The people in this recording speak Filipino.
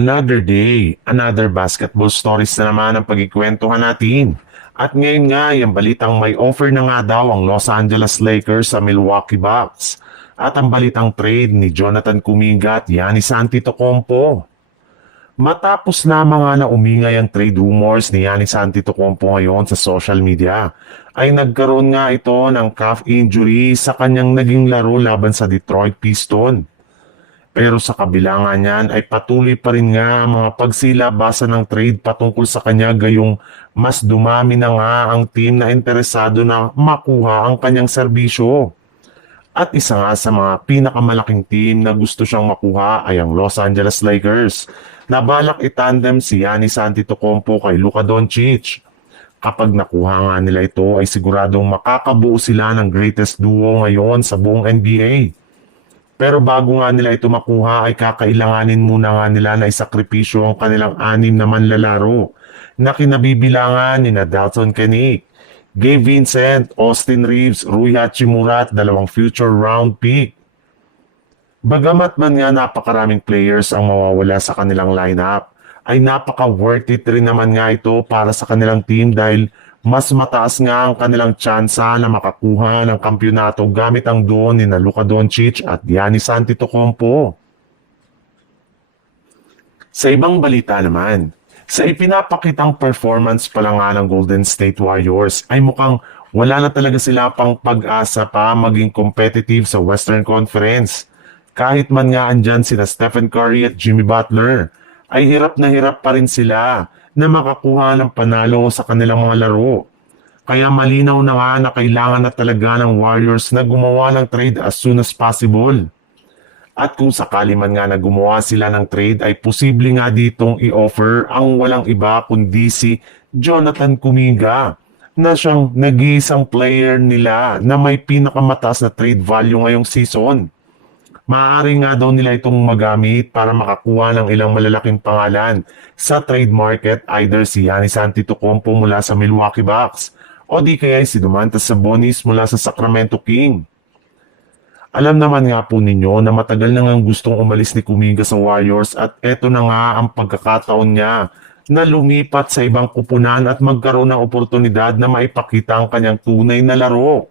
Another day, another basketball stories na naman ang pagkikwentuhan natin. At ngayon nga, yung balitang may offer na nga daw ang Los Angeles Lakers sa Milwaukee Bucks. At ang balitang trade ni Jonathan Kuminga at Giannis Antetokounmpo. Matapos na mga naumingay ang trade rumors ni Giannis Antetokounmpo ngayon sa social media, ay nagkaroon nga ito ng calf injury sa kanyang naging laro laban sa Detroit Pistons. Pero sa kabila nga niyan ay patuloy pa rin nga ang mga pagsilabasa ng trade patungkol sa kanya gayong mas dumami na nga ang team na interesado na makuha ang kanyang serbisyo. At isa nga sa mga pinakamalaking team na gusto siyang makuha ay ang Los Angeles Lakers na balak itandem si Giannis Antetokounmpo kay Luka Doncic. Kapag nakuha nga nila ito ay siguradong makakabuo sila ng greatest duo ngayon sa buong NBA. Pero bago nga nila ito makuha ay kakailanganin muna nga nila na isakripisyo ang kanilang 6 na manlalaro na kinabibilangan ni Dalton Keunig, Gabe Vincent, Austin Reeves, Rui Hachimura at 2 future round pick. Bagamat man nga napakaraming players ang mawawala sa kanilang lineup, ay napaka-worth it rin naman nga ito para sa kanilang team dahil mas mataas nga ang kanilang tsansa na makakuha ng kampyonato gamit ang duo ni Luka Doncic at Giannis Antetokounmpo. Sa ibang balita naman, sa ipinapakitang performance pa lang nga ng Golden State Warriors ay mukhang wala na talaga sila pang pag-asa pa maging competitive sa Western Conference. Kahit man nga andyan sina Stephen Curry at Jimmy Butler, ay hirap na hirap pa rin sila na makakuha ng panalo sa kanilang mga laro. Kaya malinaw na nga na kailangan na talaga ng Warriors na gumawa ng trade as soon as possible. At kung sakali man nga na gumawa sila ng trade ay posible nga ditong i-offer ang walang iba kundi si Jonathan Kuminga na siyang nag-iisang player nila na may pinakamataas na trade value ngayong season. Maaari nga daw nila itong magamit para makakuha ng ilang malalaking pangalan sa trade market, either si Giannis Antetokounmpo mula sa Milwaukee Bucks o di kaya si Domantas Sabonis mula sa Sacramento King. Alam naman nga po ninyo na matagal na ngang gustong umalis ni Kuminga sa Warriors at eto na nga ang pagkakataon niya na lumipat sa ibang kupunan at magkaroon ng oportunidad na maipakita ang kanyang tunay na laro.